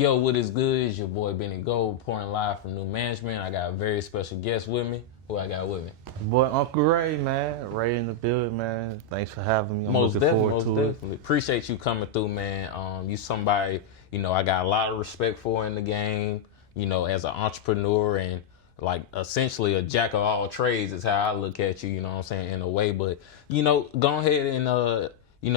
Yo, what is good? It's your boy Benny Gold, pouring live from New Management. I got a very special guest with me. Who I got with me? Boy, Uncle Ray, man. Ray in the building, man. Thanks for having me. I'm looking forward Most to it. definitely. Appreciate you coming through, man. You somebody, I got a lot of respect for in the game, as an entrepreneur and like essentially a jack of all trades is how I look at you, you know what I'm saying, in a way. But, go ahead and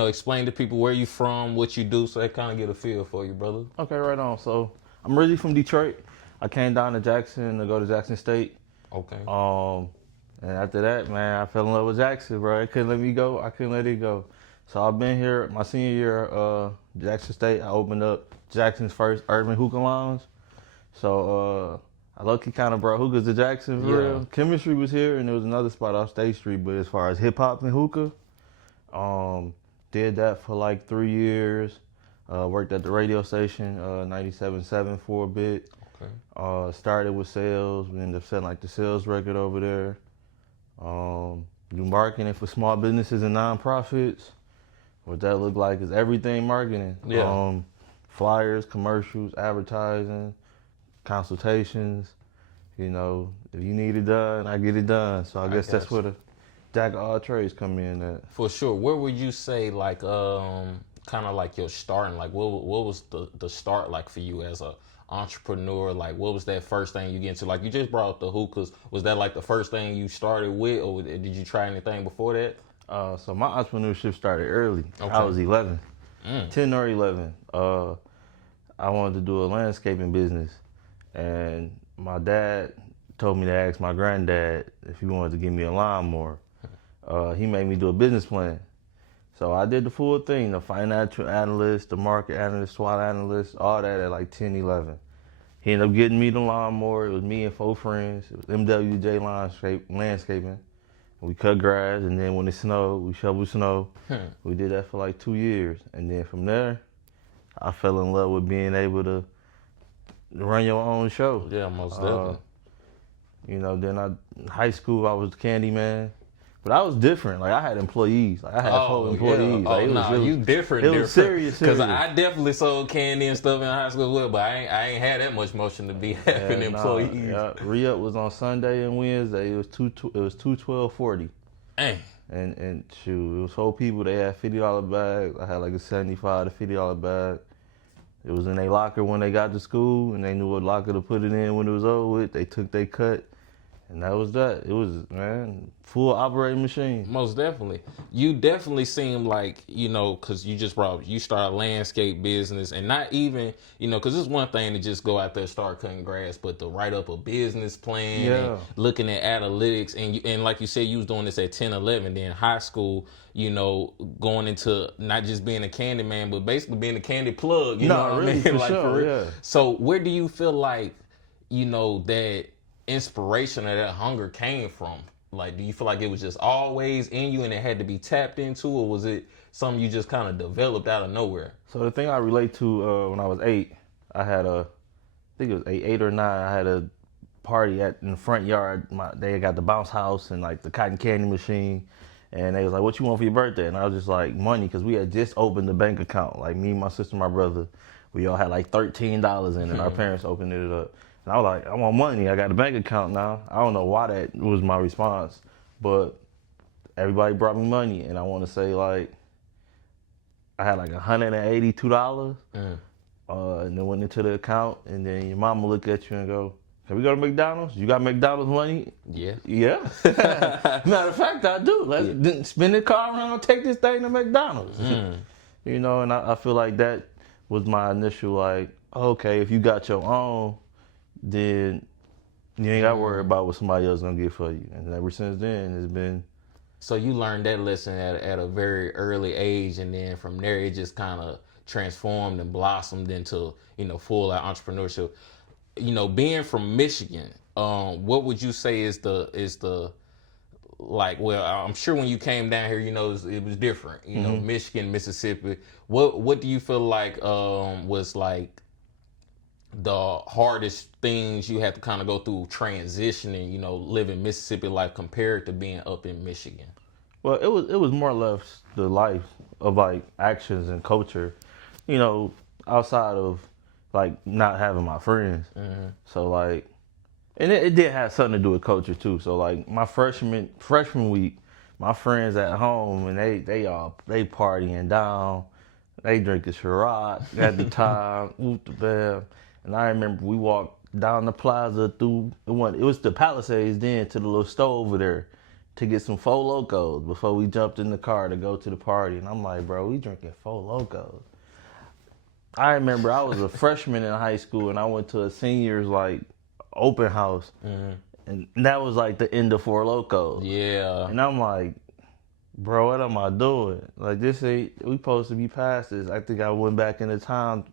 explain to people where you from, what you do, so they kind of get a feel for you, brother. Okay, right on. So, I'm originally from Detroit. I came down to Jackson to go to Jackson State. Okay. And after that, man, I fell in love with Jackson, bro. It couldn't let me go. I couldn't let it go. So, I've been here my senior year, Jackson State. I opened up Jackson's first urban hookah lounge. So, I lucky kind of brought hookahs to Jackson for real. Chemistry was here, and there was another spot off State Street. But as far as hip hop and hookah, did that for like 3 years. Worked at the radio station, 97.7 for a bit. Okay. Started with sales. We ended up selling like the sales record over there. Do marketing for small businesses and nonprofits. What that look like is everything marketing. Yeah. Flyers, commercials, advertising, consultations. If you need it done, I get it done. So I guess that's where the jack of all trades come in at. For sure. Where would you say like kind of like your starting, like what was the start like for you as a entrepreneur? Like what was that first thing you get into? Like you just brought up the hookahs. Was that like the first thing you started with, or did you try anything before that? So my entrepreneurship started early. Okay. I was 11, 10 or 11. I wanted to do a landscaping business, and my dad told me to ask my granddad if he wanted to give me a lawnmower. He made me do a business plan. So I did the full thing, the financial analyst, the market analyst, SWOT analyst, all that at like 10, 11. He ended up getting me the lawnmower. It was me and 4 friends. It was MWJ Landscaping. We cut grass, and then when it snowed, we shoveled snow. We did that for like 2 years. And then from there, I fell in love with being able to run your own show. Yeah, most definitely. Then in high school, I was the candy man. But I was different. Like I had employees. Like I had 4 employees. Yeah. Like, you different. It was serious. Because I definitely sold candy and stuff in high school as well, but I ain't had that much motion to be having employees. Re-up was on Sunday and Wednesday. It was 212.40. Dang. And shoot, it was 4 people. They had $50 bags. I had like a $75 to $50 bag. It was in their locker when they got to school, and they knew what locker to put it in when it was over with. They took their cut. And that was that. It was, man, full operating machine. Most definitely. You definitely seem like, because you started a landscape business, and not even, because it's one thing to just go out there and start cutting grass, but to write up a business plan and looking at analytics, and like you said, you was doing this at 10, 11, then high school, going into not just being a candy man, but basically being a candy plug, you know what I mean? For real. Yeah. So where do you feel like, that inspiration or that hunger came from? Like, do you feel like it was just always in you and it had to be tapped into, or was it something you just kind of developed out of nowhere? So the thing I relate to when I was 8, I had I think it was 8 or 9, I had a party in the front yard. They got the bounce house and like the cotton candy machine, and they was like, "What you want for your birthday?" And I was just like, "Money," because we had just opened the bank account. Like me, my sister, my brother, we all had like $13 in it. Our parents opened it up. And I was like, I want money. I got a bank account now. I don't know why that was my response, but everybody brought me money. And I want to say like, I had like $182. And then went into the account, and then your mama look at you and go, "Can we go to McDonald's? You got McDonald's money?" Yeah. Yeah. Matter of fact, I do. Let's spin the car around and take this thing to McDonald's. And I feel like that was my initial like, okay, if you got your own, then you ain't got to worry about what somebody else gonna get for you. And ever since then, it's been. So you learned that lesson at a very early age, and then from there it just kind of transformed and blossomed into full out entrepreneurship. Being from Michigan, what would you say is the like? Well, I'm sure when you came down here, it was different. Michigan, Mississippi. What do you feel like was like the hardest things you had to kind of go through transitioning, living Mississippi life compared to being up in Michigan? Well, it was more or less the life of like actions and culture, outside of like not having my friends. Mm-hmm. So like, and it did have something to do with culture too. So like my freshman week, my friends at home and they partying down, they drinking Ciroc at the time, whoop the bell. And I remember we walked down the plaza through it was the Palisades then to the little store over there to get some Four Locos before we jumped in the car to go to the party. And I'm like, bro, we drinking Four Locos. I remember I was a freshman in high school and I went to a senior's like open house, and that was like the end of Four Locos. Yeah. And I'm like, bro, what am I doing? Like this ain't we supposed to be past this. I think I went back in the time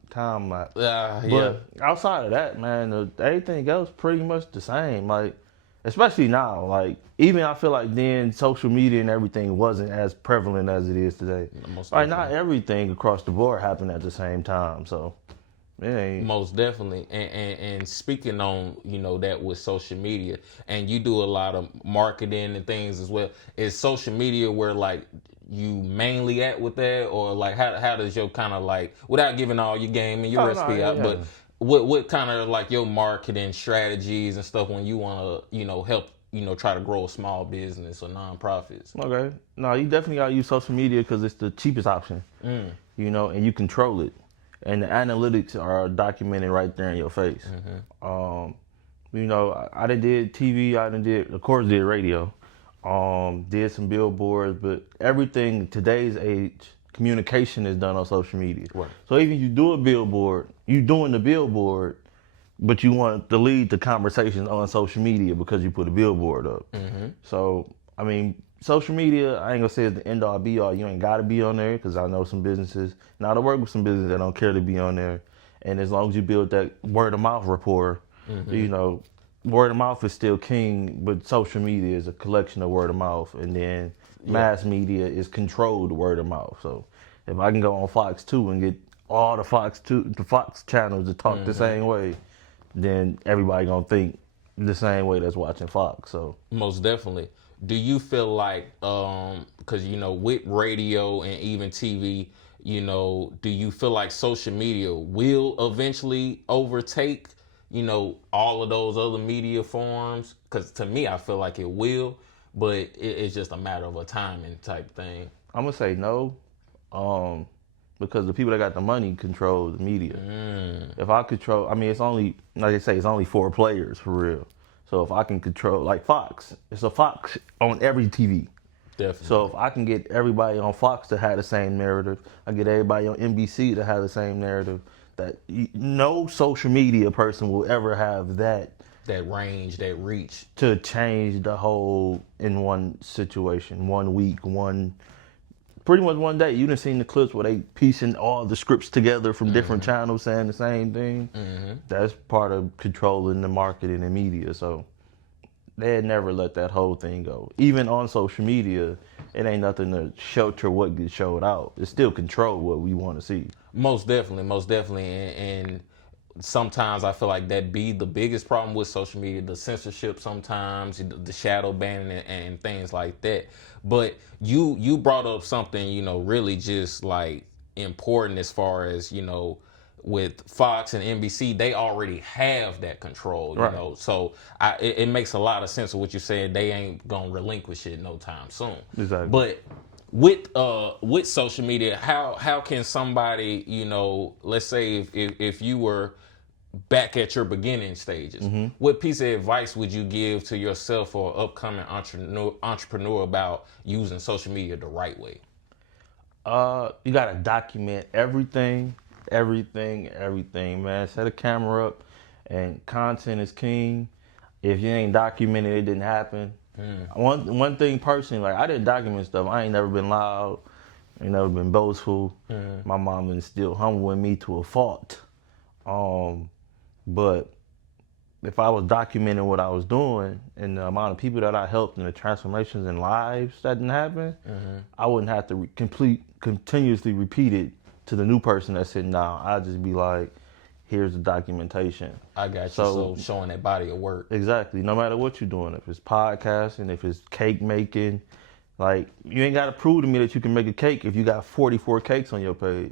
map. Yeah. But outside of that, man, everything else pretty much the same. Like, especially now, like even I feel like then social media and everything wasn't as prevalent as it is today. Like not everything across the board happened at the same time. So it ain't. Most definitely. And speaking on, that with social media, and you do a lot of marketing and things as well. Is social media where like you mainly at with that, or like how does your kind of like, without giving all your game and your recipe out, but what kind of like your marketing strategies and stuff when you want to, help, try to grow a small business or nonprofits? Okay. No, you definitely gotta use social media because it's the cheapest option. And you control it. And the analytics are documented right there in your face. I done did TV, of course did radio, did some billboards, but everything today's age, communication is done on social media. Right. So even you do a billboard, you doing the billboard, but you want to lead the conversation on social media because you put a billboard up. So, I mean, social media, I ain't gonna say it's the end all be all. You ain't gotta be on there because I know some businesses. Now, I work with some businesses that don't care to be on there. And as long as you build that word of mouth rapport, word of mouth is still king, but social media is a collection of word of mouth. And then mass media is controlled word of mouth. So if I can go on Fox 2 and get all the Fox channels to talk the same way, then everybody gonna think the same way that's watching Fox. So most definitely. Do you feel like, because with radio and even TV, do you feel like social media will eventually overtake, all of those other media forms? Because to me, I feel like it will, but it's just a matter of a timing type thing. I'm gonna say no, because the people that got the money control the media. If I control, I mean, it's only, like I say, it's only 4 players for real. So if I can control, like Fox, it's a Fox on every TV. Definitely. So if I can get everybody on Fox to have the same narrative, I get everybody on NBC to have the same narrative, that no social media person will ever have that range, that reach to change the whole in one situation, 1 week, pretty much one day. You done seen the clips where they piecing all the scripts together from different channels saying the same thing. That's part of controlling the marketing and media. So they'd never let that whole thing go. Even on social media, it ain't nothing to shelter what gets showed out. It's still control what we want to see. Most definitely. And sometimes I feel like that be the biggest problem with social media, the censorship sometimes, the shadow banning and things like that. But you brought up something, really just like important as far as, with Fox and NBC, they already have that control, Right. So it makes a lot of sense of what you said. They ain't gonna relinquish it no time soon. Exactly. But with social media, how can somebody, let's say if you were back at your beginning stages, what piece of advice would you give to yourself or upcoming entrepreneur about using social media the right way? You gotta document everything, man. Set a camera up, and content is king. If you ain't documented, it didn't happen. One thing personally, like I didn't document stuff. I ain't never been loud, ain't never been boastful. My mom is still humbling me to a fault. But if I was documenting what I was doing and the amount of people that I helped and the transformations in lives that didn't happen, I wouldn't have to continuously repeat it to the new person that's sitting down. I'd just be like, here's the documentation. I got you. So showing that body of work. Exactly. No matter what you're doing, if it's podcasting, if it's cake making, Like, you ain't got to prove to me that you can make a cake if you got 44 cakes on your page.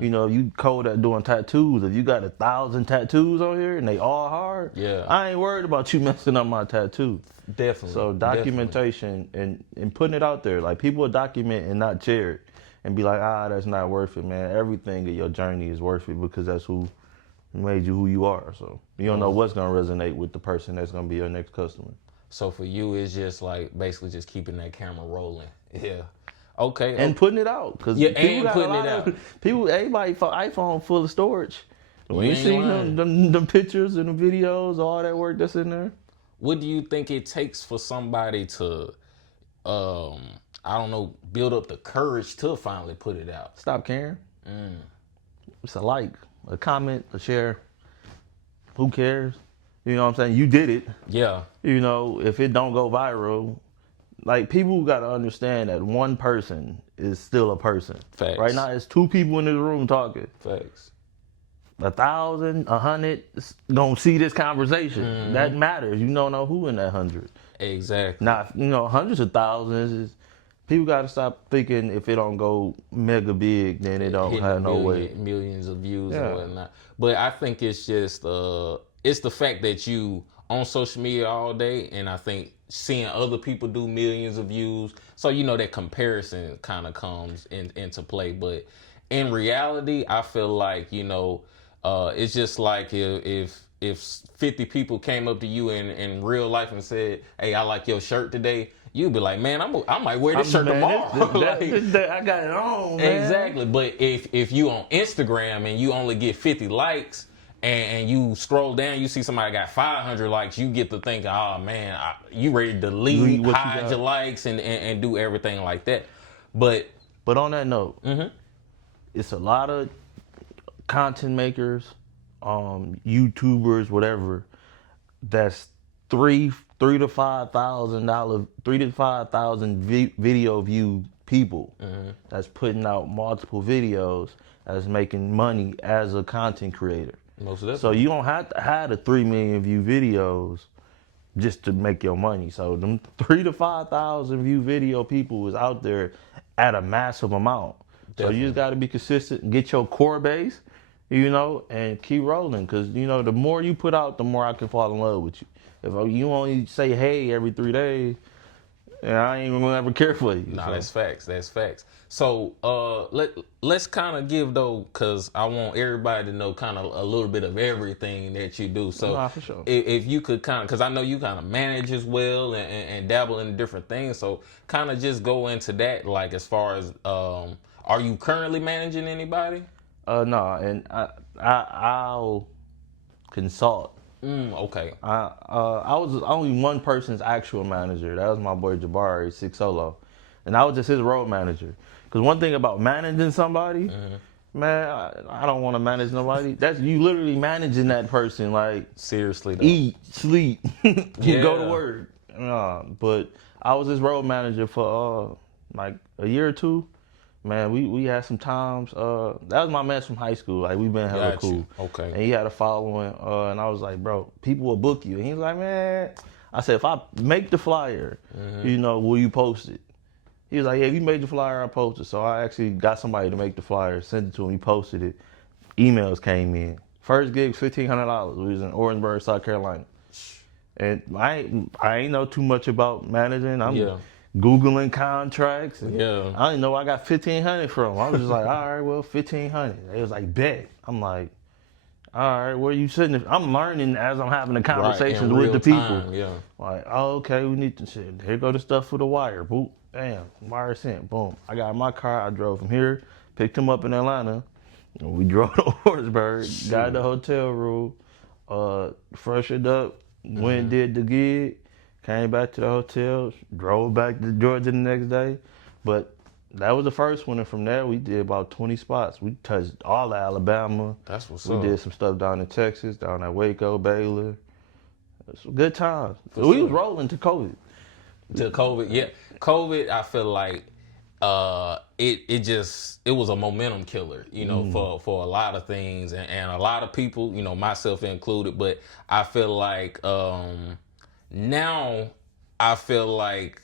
You know, you cold at doing tattoos. If you got 1,000 tattoos on here and they all hard, Yeah. I ain't worried about you messing up my tattoo. Definitely. So documentation and putting it out there. Like, people will document and not share it and be like, that's not worth it, man. Everything in your journey is worth it because that's who made you who you are. So you don't know what's going to resonate with the person that's going to be your next customer. So for you, it's just like basically just keeping that camera rolling. Yeah. Okay. And putting it out. Because everybody iPhone full of storage. When you see them pictures and the videos, all that work that's in there. What do you think it takes for somebody to, I don't know, build up the courage to finally put it out? Stop caring. It's a like, a comment, a share. Who cares? You know what I'm saying? You did it. Yeah. You know, if it don't go viral, like, people got to understand that one person is still a person. Facts. Right now, it's 2 people in this room talking. Facts. 1,000, 100 gonna see this conversation. That matters. You don't know who in that 100. Exactly. Now, you know, hundreds of thousands is. People got to stop thinking if it don't go mega big, then it don't have no way. Millions of views and whatnot. But I think it's just it's the fact that you on social media all day, and I think seeing other people do millions of views, so you know that comparison kind of comes into play. But in reality, I feel like, you know, it's just like if 50 people came up to you in real life and said, "Hey, I like your shirt today," you'd be like, "Man, I might wear this shirt tomorrow." I got it on, man. Exactly. But if you on Instagram and you only get 50 likes, and you scroll down, you see somebody got 500 likes, you get to thinking, "Oh man, you ready to delete, hide your likes, and do everything like that." But on that note, it's a lot of content makers, YouTubers, whatever, that's $3,000 to $5,000 video view people that's putting out multiple videos that's making money as a content creator. Most of that. So you don't have to have the 3 million view videos just to make your money. So them 3,000 to 5,000 view video people is out there at a massive amount. Definitely. So you just got to be consistent and get your core base, you know, and keep rolling. Because, you know, the more you put out, the more I can fall in love with you. If you only say hey every 3 days, I ain't even gonna ever care for you. Nah, so. That's facts. That's facts. So let's kind of give though, because I want everybody to know kind of a little bit of everything that you do. So for sure. if you could kind of, because I know you kind of manage as well and dabble in different things. So kind of just go into that, like as far as are you currently managing anybody? No, and I'll consult. Okay. I was only one person's actual manager. That was my boy Jabari, Six Solo, and I was just his road manager. Because one thing about managing somebody, man, I don't want to manage nobody. That's you literally managing that person. Like, seriously, though. Eat, sleep, go to work. But I was his road manager for like a year or 2. Man, we had some times. That was my man from high school. Like, we been hella cool. Okay. And he had a following. And I was like, bro, people will book you. And he was like, man. I said, if I make the flyer, you know, will you post it? He was like, yeah, if you made the flyer, I'll post it. So I actually got somebody to make the flyer, sent it to him. He posted it. Emails came in. First gig, $1,500. We was in Orangeburg, South Carolina. And I ain't know too much about managing. I'm Googling contracts. And I didn't know where I got $1,500 from. I was just like, all right, well, $1,500. It was like, bet. I'm like, all right, where you sitting? I'm learning as I'm having the conversations with the people. Like, oh, okay, we need to shit. Here go the stuff for the wire. Boop, bam, wire sent. Boom. I got in my car. I drove from here, picked him up in Atlanta. And we drove to Orangeburg, got the hotel room, freshened up, went and did the gig. Came back to the hotel, drove back to Georgia the next day. But that was the first one. And from there, we did about 20 spots. We touched all of Alabama. That's what's up. We did some stuff down in Texas, down at Waco, Baylor. It was a good time. We was rolling to COVID. To COVID, yeah. COVID, I feel like it was a momentum killer, you know, for a lot of things. And a lot of people, you know, myself included. But I feel like... now I feel like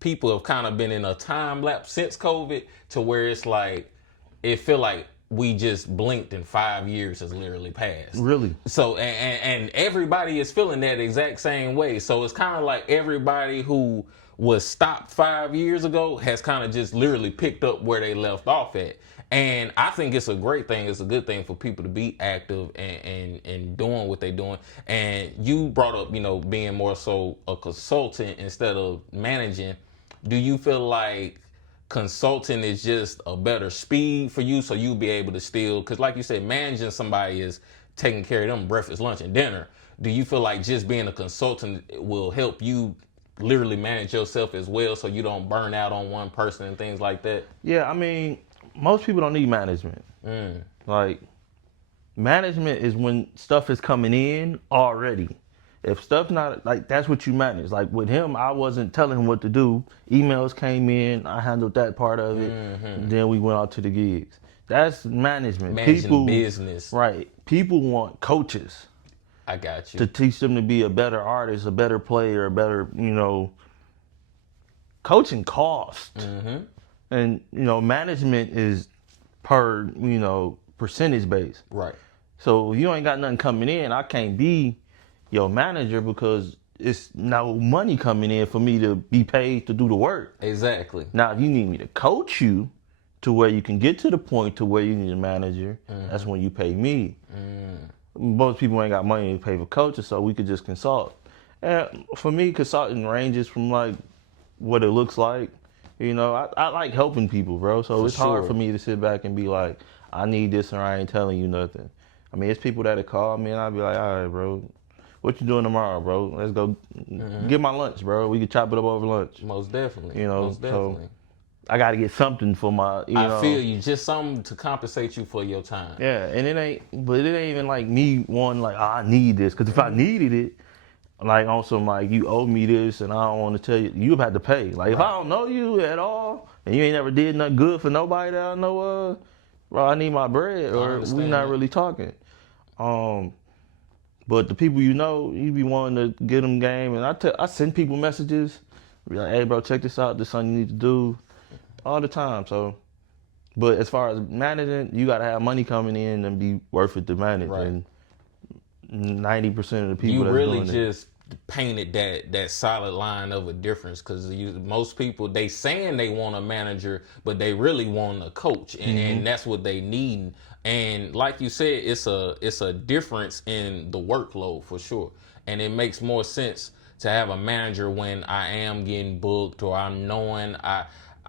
people have kind of been in a time lapse since COVID to where it's like, it feel like we just blinked and 5 years has literally passed. Really? So, and everybody is feeling that exact same way. So it's kind of like everybody who was stopped 5 years ago has kind of just literally picked up where they left off at. And I think it's a great thing. It's a good thing for people to be active and doing what they're doing. And you brought up, being more so a consultant instead of managing. Do you feel like consulting is just a better speed for you, so you'll be able to still, because like you said, managing somebody is taking care of them breakfast, lunch, and dinner. Do you feel like just being a consultant will help you literally manage yourself as well, so you don't burn out on one person and things like that? Yeah, I mean, most people don't need management. Like, management is when stuff is coming in already. If stuff's not, like, that's what you manage. Like, with him, I wasn't telling him what to do. Emails came in, I handled that part of it, and then we went out to the gigs. That's management. Managing business. Right. People want coaches. I got you. To teach them to be a better artist, a better player, a better, coaching costs. And, management is per, percentage based. Right. So if you ain't got nothing coming in, I can't be your manager because it's no money coming in for me to be paid to do the work. Exactly. Now, if you need me to coach you to where you can get to the point to where you need a manager, that's when you pay me. Most people ain't got money to pay for coaches, so we could just consult. And for me, consulting ranges from like what it looks like. I like helping people, bro. So it's hard for me to sit back and be like, I need this or I ain't telling you nothing. I mean, it's people that'll call me and I'll be like, all right, bro, what you doing tomorrow, bro? Let's go get my lunch, bro. We can chop it up over lunch. Most definitely. Most definitely. So I got to get something for my, I feel you. Just something to compensate you for your time. Yeah, and it ain't even like me wanting like, I need this. Because if I needed it, like on some like, you owe me this and I don't want to tell you, you've had to pay. Like if I don't know you at all and you ain't never did nothing good for nobody that I know, bro, I need my bread or we not really talking. But the people you be wanting to get them game, and I send people messages, be like, hey bro, check this out, this is something you need to do, all the time. So, but as far as managing, you gotta have money coming in and be worth it to manage. Right. And 90% of the people you that's really doing just painted that solid line of a difference, because most people, they saying they want a manager, but they really want a coach, and that's what they need. And like you said, it's a difference in the workload for sure, and it makes more sense to have a manager when I am getting booked or I'm knowing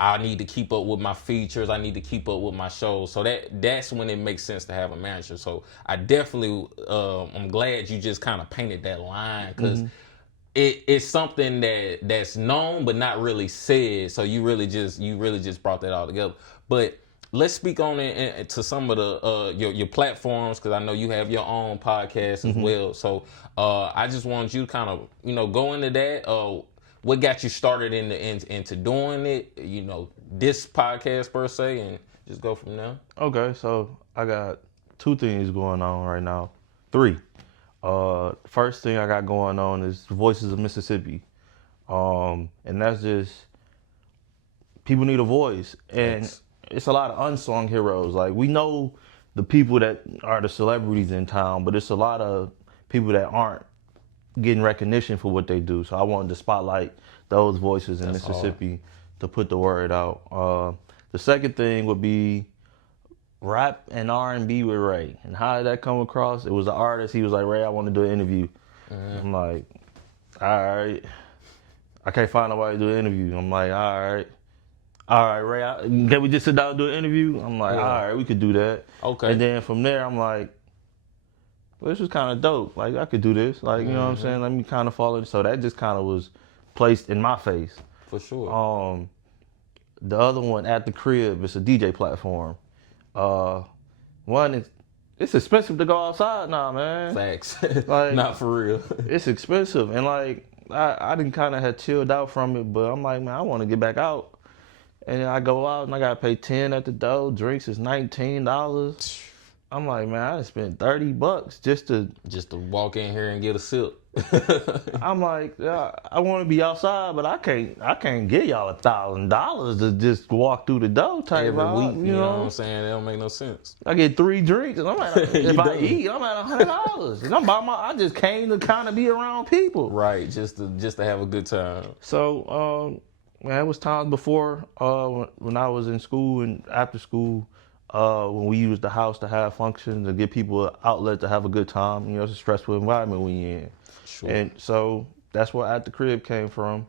I need to keep up with my features, I need to keep up with my shows. So that's when it makes sense to have a manager. So I definitely, I'm glad you just kind of painted that line, because it's something that's known but not really said. So you really just brought that all together. But let's speak on it to some of the your platforms, because I know you have your own podcast as well. So I just wanted you to kind of go into that. What got you started into doing it? This podcast per se, and just go from there. Okay, so I got 2 things going on right now. 3. First thing I got going on is Voices of Mississippi, and that's just people need a voice, and it's a lot of unsung heroes. Like, we know the people that are the celebrities in town, but it's a lot of people that aren't getting recognition for what they do. So I wanted to spotlight those voices in Mississippi to put the word out. The second thing would be rap and R&B with Ray. And how did that come across? It was an artist. He was like, Ray, I want to do an interview. I'm like, all right. I can't find nobody to do an interview. I'm like, all right, Ray, can we just sit down and do an interview? I'm like, all right, we could do that. Okay. And then from there, I'm like, well, this was kind of dope. Like, I could do this. Like, you know what I'm saying? Let me kind of follow it. So that just kind of was placed in my face. For sure. The other one, At the Crib, it's a DJ platform. One, it's expensive to go outside now, man. Facts. Like, not for real. It's expensive. And like, I didn't kind of have chilled out from it, but I'm like, man, I want to get back out. And I go out and I got to pay $10 at the door. Drinks is $19. I'm like, man, I just spent $30 just to. Just to walk in here and get a sip. I'm like, yeah, I want to be outside, but I can't get y'all $1,000 to just walk through the door type Every week, vibe, you know what I'm saying? That don't make no sense. I get 3 drinks, and I'm at, if You I done. eat, I'm at $100, and I just came to kind of be around people. Right, just to have a good time. So, man, it was times before when I was in school and after school. When we used the house to have functions and give people an outlet to have a good time, it's a stressful environment we in. Sure. And so that's where At the Crib came from.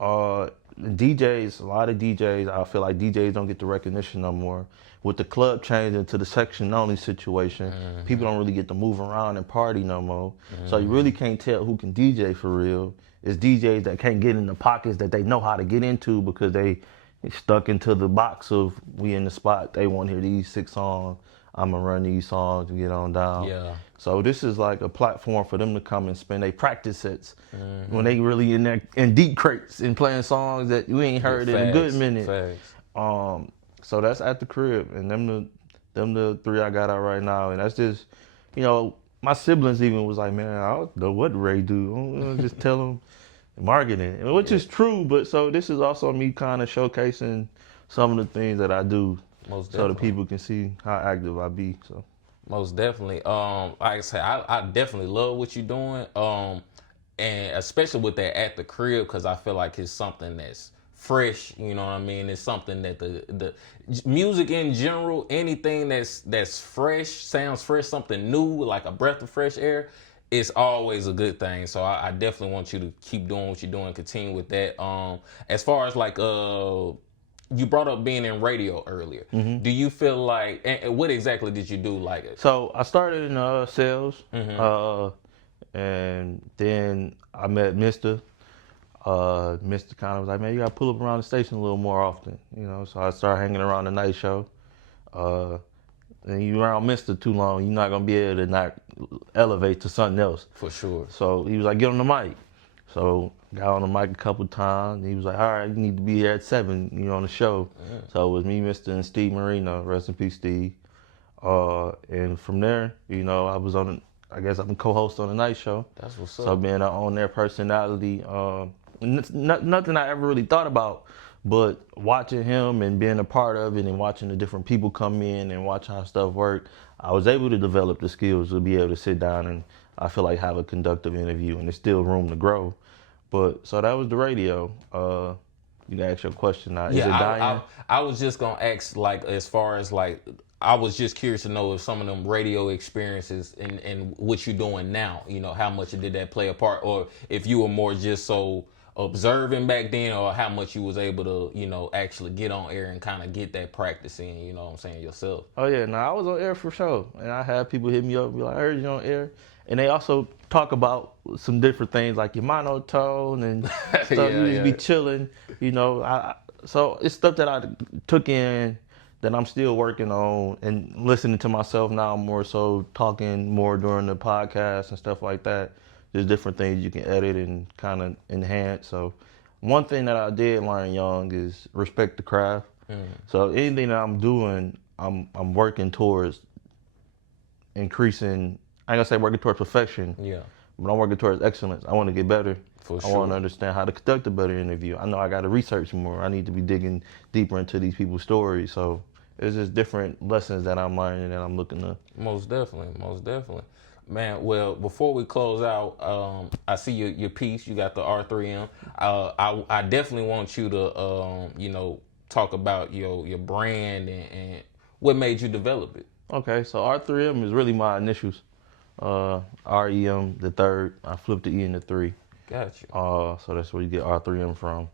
DJs, a lot of DJs, I feel like DJs don't get the recognition no more. With the club changing to the section only situation, people don't really get to move around and party no more. So you really can't tell who can DJ for real. It's DJs that can't get in the pockets that they know how to get into because they stuck into the box of we in the spot. They want to hear these 6 songs. I'm gonna run these songs and get on down. Yeah. So this is like a platform for them to come and spend their practice sets when they really in there in deep crates and playing songs that we ain't heard in a good minute. Facts. So that's At the Crib, and them the 3 I got out right now, and that's just, my siblings even was like, man, I don't know what Ray do. I'm just tell them marketing, which is true, but so this is also me kind of showcasing some of the things that I do, so the people can see how active I be. So most definitely. Like I said, I definitely love what you're doing. And especially with that At the Crib, because I feel like it's something that's fresh. You know what I mean? It's something that the music in general, anything that's fresh, sounds fresh, something new, like a breath of fresh air. It's always a good thing. So I definitely want you to keep doing what you're doing, continue with that. As far as like you brought up being in radio earlier. Do you feel like, and what exactly did you do like it? So I started in sales, and then I met Mr. Mr. kind of was like, man, you gotta pull up around the station a little more often, So I started hanging around the night show. And you around Mr. too long, you're not gonna be able to not elevate to something else. For sure. So he was like, get on the mic. So got on the mic a couple times. He was like, all right, you need to be here at 7, on the show. So it was me, Mr. and Steve Marino, rest in peace, Steve. And from there, I was I guess I'm a co-host on the night show. That's what's up. So being an on-air personality, nothing I ever really thought about. But watching him and being a part of it and watching the different people come in and watch how stuff work, I was able to develop the skills to be able to sit down and I feel like have a conductive interview, and there's still room to grow. But so that was the radio. You can ask your question now. Is it dying? I was just gonna ask, like, as far as like, I was just curious to know if some of them radio experiences and what you're doing now, how much did that play a part, or if you were more just so observing back then, or how much you was able to, actually get on air and kind of get that practice in, what I'm saying, yourself. Oh yeah, no, I was on air for sure. And I had people hit me up and be like, I heard you on air. And they also talk about some different things like your monotone and stuff. You just be chilling, so it's stuff that I took in that I'm still working on and listening to myself now more so, talking more during the podcast and stuff like that. There's different things you can edit and kind of enhance. So one thing that I did learn young is respect the craft. So anything that I'm doing, I'm working towards increasing. I ain't gonna say working towards perfection. Yeah. But I'm working towards excellence. I want to get better. For sure. I want to understand how to conduct a better interview. I know I got to research more. I need to be digging deeper into these people's stories. So it's just different lessons that I'm learning that I'm looking to. Most definitely. Man, well, before we close out, I see your piece. You got the R3M. I definitely want you to, talk about your brand and what made you develop it. Okay, so R3M is really my initials. REM, the 3rd. I flipped the E in the 3. Gotcha. So that's where you get R3M from.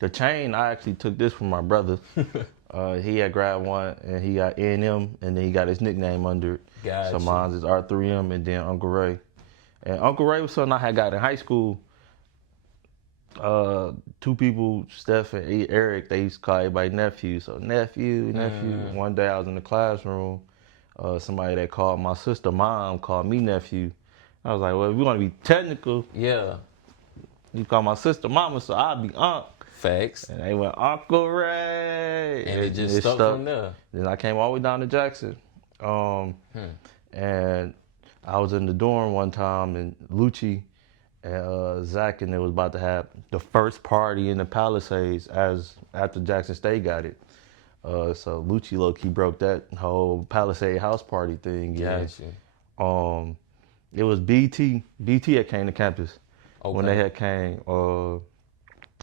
The chain, I actually took this from my brother. He had grabbed one and he got A&M and then he got his nickname under it. Gotcha. So mine is R3M and then Uncle Ray. And Uncle Ray was something I had got in high school. 2 people, Steph and Eric, they used to call everybody nephew. So nephew. One day I was in the classroom. Somebody that called my sister mom called me nephew. I was like, well, if we want to be technical, Yeah. you call my sister mama, so I'll be Unc. Facts. And they went Uncle Ray. And it just stuck from there. Then I came all the way down to Jackson. And I was in the dorm one time, and Lucci and Zach and it was about to have the first party in the Palisades as after Jackson State got it. So Lucci low-key broke that whole Palisade house party thing. Yeah. It was BT that came to campus. Okay. When they had came.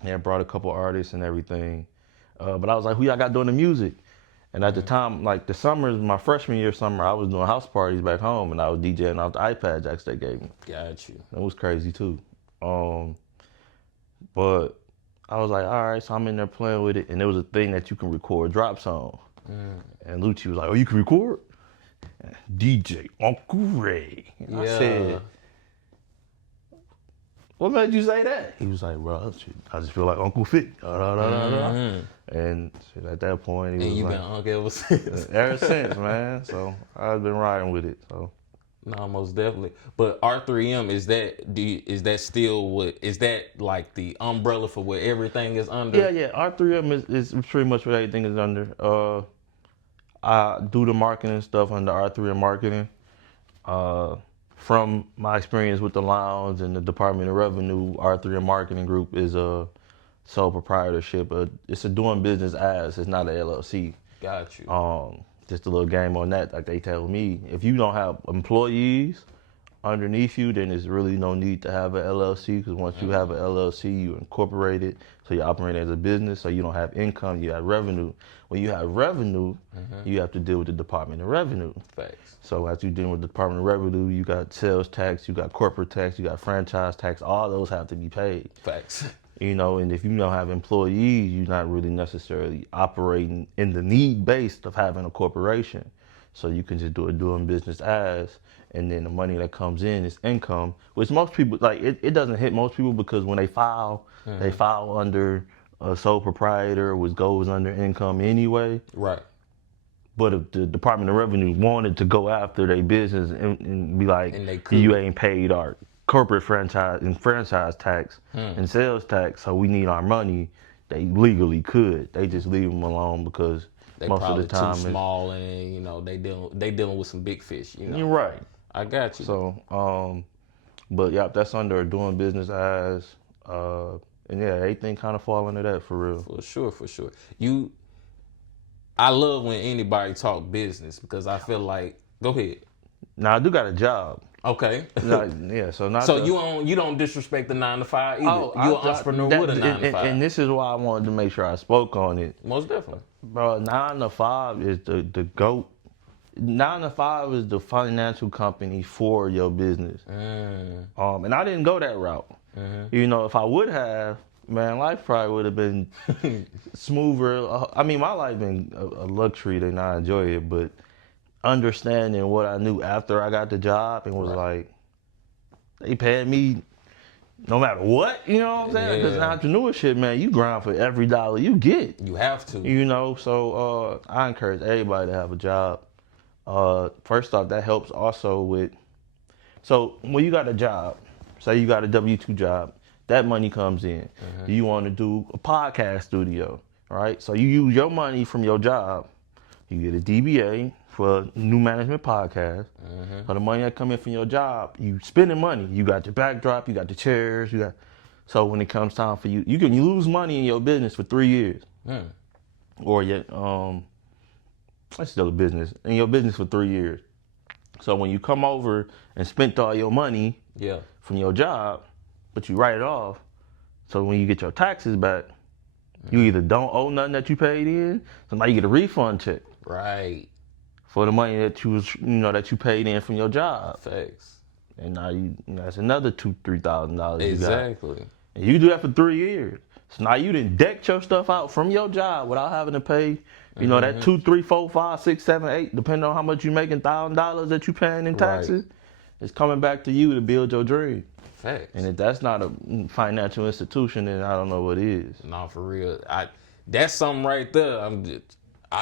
They had brought a couple artists and everything. But I was like, who y'all got doing the music? And at the time, like the summers, my freshman year summer, I was doing house parties back home, and I was DJing off the iPad jacks they gave me. Got you. That was crazy too. But I was like, all right, so I'm in there playing with it, and there was a thing that you can record drops on. And Lucci was like, oh, you can record? DJ Uncle Ray. And I said, what made you say that? He was like, bro, I just feel like Uncle Fit. And shit, at that point, he was you like, been Uncle ever since. Ever since, man. So I've been riding with it. So. No, most definitely. But R3M, is that still what is that like the umbrella for what everything is under? Yeah. R3M is pretty much what everything is under. I do the marketing stuff under R3M marketing. From my experience with the lounge and the Department of Revenue, R3M Marketing Group is a sole proprietorship. It's a doing business as, it's not an LLC. Got you. Just a little game on that, like they tell me. If you don't have employees underneath you, then there's really no need to have an LLC, because once you have an LLC, you incorporate it, so you operate as a business, so you don't have income, you have revenue. When you have revenue, you have to deal with the Department of Revenue. Facts. So as you deal with the Department of Revenue, you got sales tax, you got corporate tax, you got franchise tax, all those have to be paid. Facts. You know, and if you don't have employees, you're not really necessarily operating in the need based of having a corporation. So you can just do a doing business as, and then the money that comes in is income, which most people, like, it doesn't hit most people, because when they file, they file under a sole proprietor, which goes under income anyway. Right. But if the Department of Revenue wanted to go after their business and be like, you ain't paid our corporate franchise tax and sales tax, so we need our money, they legally could. They just leave them alone because they most of the time too small, and you know they dealing with some big fish. You know. You're right. I got you. So, but yeah, that's under doing business as, and yeah, everything kind of fall into that for real. For sure. I love when anybody talk business, because I feel like, go ahead. Now I do got a job. Okay. So you don't disrespect the 9 to 5 either. You're an entrepreneur with a 9 to 5. And this is why I wanted to make sure I spoke on it. Most definitely. Bro, 9 to 5 is the GOAT. 9 to 5 is the financial company for your business. And I didn't go that route. You know, if I would have, man, life probably would have been smoother. I mean, my life been a luxury, and I enjoy it, but understanding what I knew after I got the job and was like, they paying me no matter what, you know what I'm saying? Because entrepreneurship, man, you grind for every dollar you get. You have to. You know, so I encourage everybody to have a job. First off, that helps also with, so when you got a job, say you got a W-2 job, that money comes in. You want to do a podcast studio, right? So you use your money from your job. You get a DBA for new management podcast. So the money that come in from your job, you spending money. You got your backdrop, you got the chairs, so when it comes time for you can lose money in your business for 3 years. Or that's still a business. In your business for 3 years. So when you come over and spent all your money from your job, but you write it off, so when you get your taxes back, you either don't owe nothing that you paid in, so now you get a refund check. Right. For the money that you paid in from your job. Facts. And now that's another $2,000-$3,000. Exactly. And you do that for 3 years. So now you done decked your stuff out from your job without having to pay, that $2, $3, $4, $5, $6, $7, $8, depending on how much you making, $1,000 that you paying in taxes. Right. It's coming back to you to build your dream. Facts. And if that's not a financial institution, then I don't know what is. No, for real. That's something right there.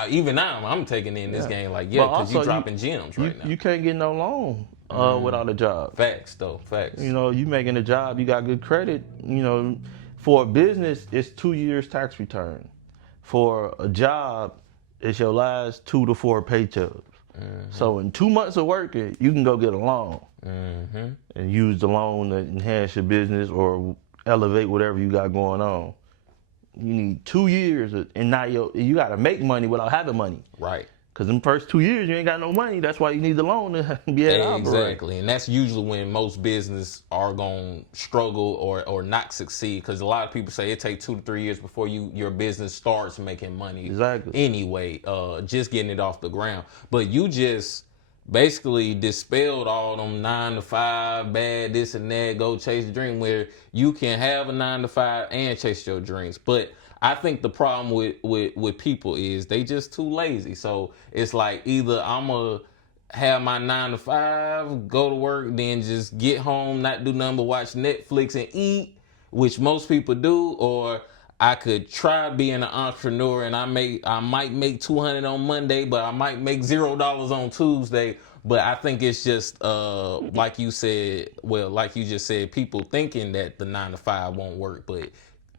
Even now, I'm taking in this game like, because you're dropping gems right now. You can't get no loan without a job. Facts, though. Facts. You making a job, you got good credit. For a business, it's 2 years tax return. For a job, it's your last 2 to 4 paychecks. So in 2 months of working, you can go get a loan and use the loan to enhance your business or elevate whatever you got going on. You need 2 years, and now you got to make money without having money. Right. Because in the first 2 years, you ain't got no money. That's why you need the loan to be able to operate. Exactly. And that's usually when most business are going to struggle or not succeed. Because a lot of people say it takes 2 to 3 years before your business starts making money. Exactly. Anyway, just getting it off the ground. But you just basically dispelled all them 9 to 5, bad this and that, go chase the dream, where you can have a 9 to 5 and chase your dreams. But I think the problem with people is they just too lazy. So it's like either I'm going to have my 9 to 5, go to work, then just get home, not do nothing but watch Netflix and eat, which most people do, or I could try being an entrepreneur and I might make $200 on Monday, but I might make $0 on Tuesday. But I think it's just like you said, like you just said, people thinking that the 9 to 5 won't work, but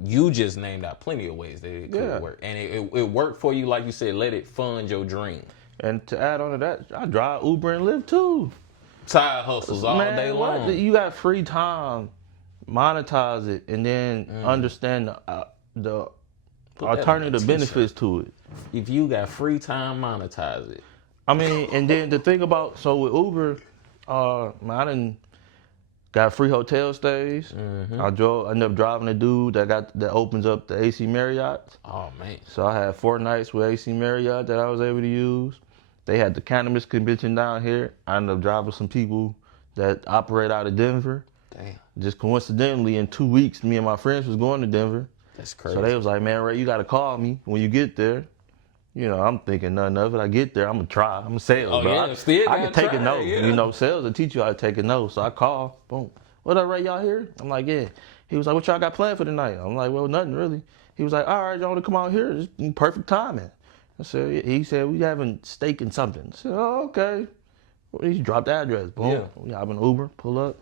you just named out plenty of ways that it could work, and it worked for you. Like you said, let it fund your dream. And to add on to that, I drive Uber and Lyft too. Side hustles all day long. You got free time, monetize it, and then understand the alternative benefits to it. If you got free time, monetize it. I mean, and then the thing about, so with Uber, I done got free hotel stays. I ended up driving a dude that opens up the AC Marriott. Oh man! So I had 4 nights with AC Marriott that I was able to use. They had the cannabis convention down here. I ended up driving some people that operate out of Denver. Damn. Just coincidentally, in 2 weeks, me and my friends was going to Denver. That's crazy. So they was like, man, Ray, you got to call me when you get there. You know, I'm thinking nothing of it. I get there, I'm going to try. I'm a sales, bro. I can take a no. Yeah. You know, sales will teach you how to take a no. So I call, boom. What up, Ray, y'all here? I'm like, yeah. He was like, what y'all got planned for tonight? I'm like, well, nothing really. He was like, all right, y'all want to come out here? It's perfect timing. He said, we having steak and something. I said, oh, okay. Well, he dropped the address. Boom. We hop in Uber, pull up.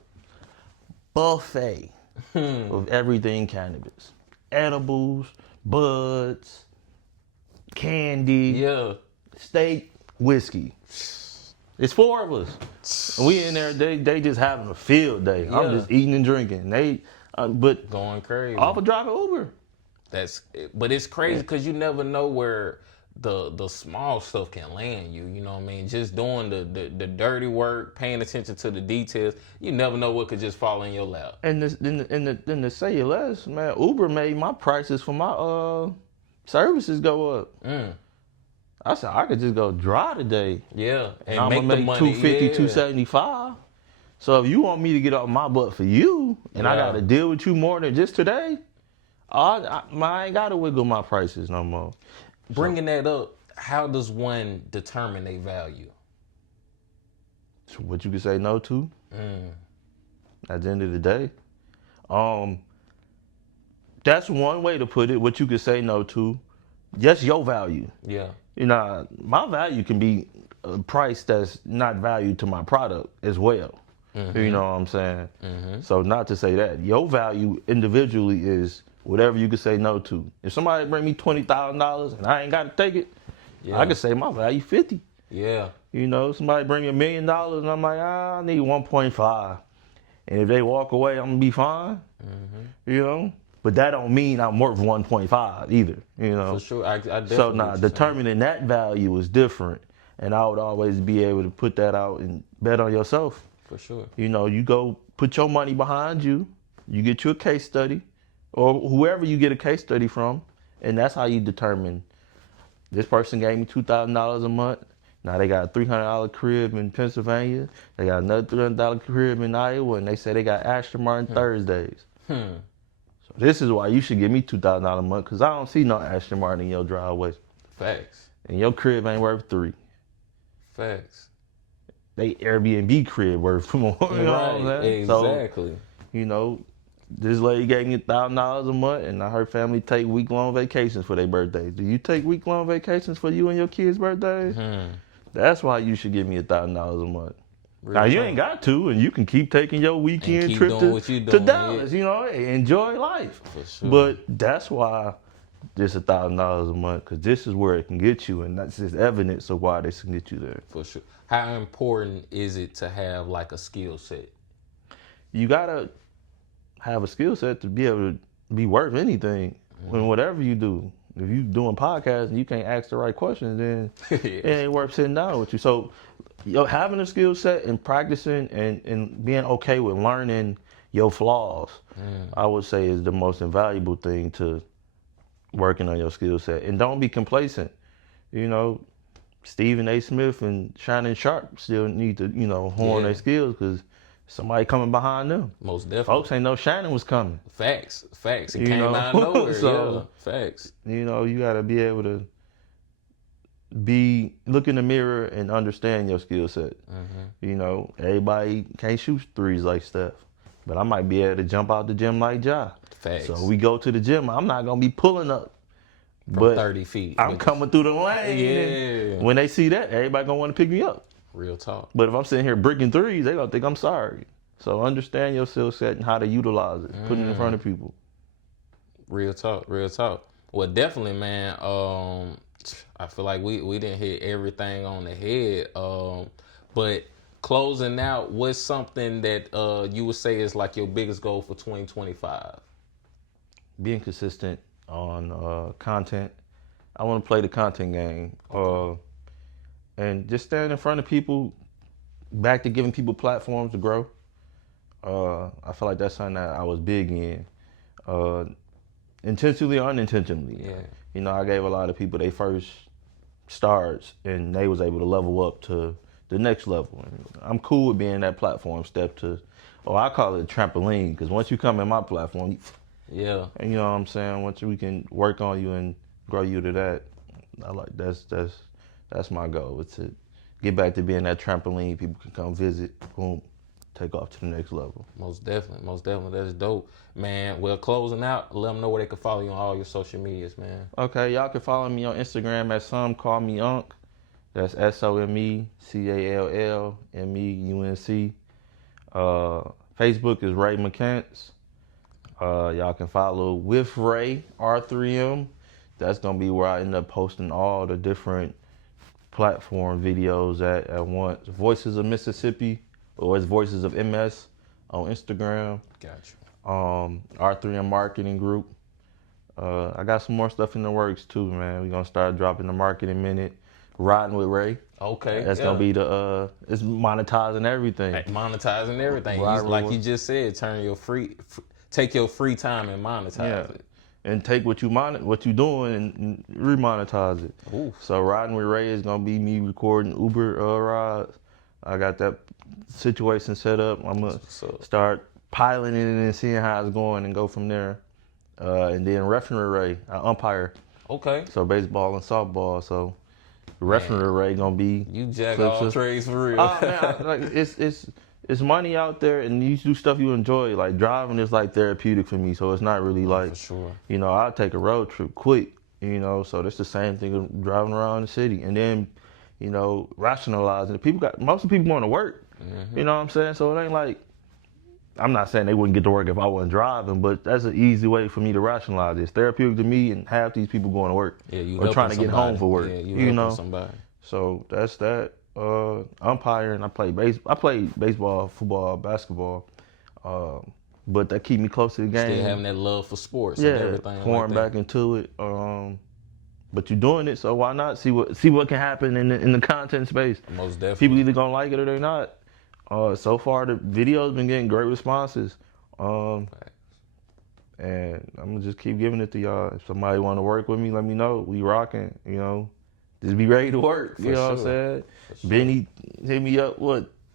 Buffet of everything cannabis. Edibles, buds, candy, steak, whiskey. It's 4 of us. And we in there, they just having a field day. Yeah. I'm just eating and drinking. But going crazy. Off of driving Uber. But it's crazy because you never know where the small stuff can land you. You know what I mean? Just doing the dirty work, paying attention to the details. You never know what could just fall in your lap. And then to say less, man, Uber made my prices for my services go up. I said I could just go dry today. Yeah, and I'm gonna make $250, $275. So if you want me to get off my butt for you, and I got to deal with you more than just today, I ain't got to wiggle my prices no more. Bringing that up, how does one determine their value? So what you can say no to. At the end of the day, that's one way to put it. What you could say no to, just your value. Yeah. You know, my value can be a price that's not valued to my product as well. You know what I'm saying? So not to say that. Your value individually is whatever you could say no to. If somebody bring me $20,000 and I ain't got to take it, I could say my value 50. Yeah. You know, somebody bring me $1 million and I'm like, I need 1.5. And if they walk away, I'm going to be fine. You know? But that don't mean I'm worth 1.5 either, you know. For sure, I definitely. So determining that value is different, and I would always be able to put that out and bet on yourself. For sure. You know, you go put your money behind you, you get you a case study, or whoever you get a case study from, and that's how you determine. This person gave me $2,000 a month. Now they got a $300 crib in Pennsylvania. They got another $300 crib in Iowa, and they say they got Aston Martin Thursdays. So this is why you should give me $2,000 a month, because I don't see no Aston Martin in your driveway. Facts. And your crib ain't worth $3. Facts. They Airbnb crib worth more. You know what I'm saying? Exactly. So, you know, this lady gave me $1,000 a month, and her family take week-long vacations for their birthdays. Do you take week-long vacations for you and your kids' birthdays? That's why you should give me $1,000 a month. Now, you ain't got to, and you can keep taking your weekend trip to Dallas. Yeah. You know, enjoy life. For sure. But that's why just $1,000 a month because this is where it can get you, and that's just evidence of why this can get you there. For sure. How important is it to have like a skill set? You gotta have a skill set to be able to be worth anything in whatever you do. If you doing podcasts and you can't ask the right questions, then it ain't worth sitting down with you. So, having a skill set and practicing and being okay with learning your flaws, I would say is the most invaluable thing to working on your skill set. And don't be complacent. Stephen A. Smith and Shannon Sharp still need to, hone their skills because somebody coming behind them. Most definitely. Folks ain't know Shannon was coming. Facts. It came out of nowhere. So, facts. You gotta be able to look in the mirror and understand your skill set. Everybody can't shoot threes like Steph, but I might be able to jump out the gym like Ja. Facts. So we go to the gym. I'm not gonna be pulling up from 30 feet. I'm coming through the lane. Yeah. When they see that, everybody gonna want to pick me up. Real talk. But if I'm sitting here bricking threes, they gonna think I'm sorry. So understand your skill set and how to utilize it. Put it in front of people. Real talk. Well, definitely, man. I feel like we didn't hit everything on the head. But closing out, what's something that you would say is like your biggest goal for 2025? Being consistent on content. I want to play the content game. And just stand in front of people, back to giving people platforms to grow. I feel like that's something that I was big in, intentionally or unintentionally. Yeah. I gave a lot of people their first starts, and they was able to level up to the next level. And I'm cool with being that platform step to, I call it a trampoline, because once you come in my platform, yeah, and you know what I'm saying, once we can work on you and grow you to that, I like that's my goal. It's to get back to being that trampoline. People can come visit, boom, take off to the next level. Most definitely. That's dope, man. Well, closing out, let them know where they can follow you on all your social medias, man. Okay, y'all can follow me on Instagram at Some Call Me Unc. That's SOMECALLMEUNC. Facebook is Ray Mccants. Y'all can follow with Ray R3M. That's gonna be where I end up posting all the different platform videos at once. Voices of Mississippi, or it's Voices of MS on Instagram. Gotcha. R3M Marketing Group. I got some more stuff in the works too, man. We're gonna start dropping the Marketing Minute, Riding with Ray. Okay. That's gonna be it's monetizing everything. Monetizing everything. Like you just said, take your free time and monetize it. And take what you doing and remonetize it. Ooh. So Riding with Ray is gonna be me recording Uber rides. I got that situation set up. I'm gonna start piloting it and seeing how it's going and go from there. And then Referee Ray, I umpire. Okay. So baseball and softball. So Referee Ray gonna be. You jack all trades for real. Man, it's money out there, and you do stuff you enjoy. Like driving is like therapeutic for me, so it's not really like, for sure. I'll take a road trip quick, so that's the same thing of driving around the city. And then, rationalizing. Most of the people want to work, you know what I'm saying? So it ain't like, I'm not saying they wouldn't get to work if I wasn't driving, but that's an easy way for me to rationalize it. It's therapeutic to me, and half these people going to work or trying to get home for work, somebody. So that's that. Umpiring, I play baseball, football, basketball, but that keep me close to the game. Still having that love for sports and everything. Pouring back into it. But you're doing it, so why not see what can happen in the content space? Most definitely. People either gonna like it or they're not. So far the video's been getting great responses. And I'm gonna just keep giving it to y'all. If somebody wanna work with me, let me know. We rocking, Just be ready to work. You know what I'm saying? Benny hit me up,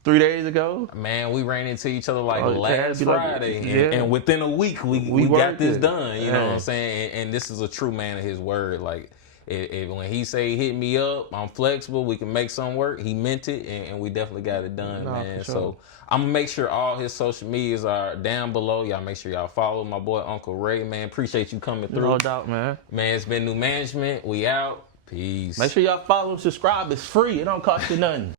3 days ago? Man, we ran into each other last Friday. And within a week, we got this done. You know what I'm saying? And this is a true man of his word. Like, when he say hit me up, I'm flexible, we can make something work. He meant it, and we definitely got it done, man. Sure. So I'm going to make sure all his social medias are down below. Y'all make sure y'all follow my boy, Uncle Ray, man. Appreciate you coming through. No doubt, man. Man, it's been New Management. We out. Peace. Make sure y'all follow and subscribe. It's free. It don't cost you nothing.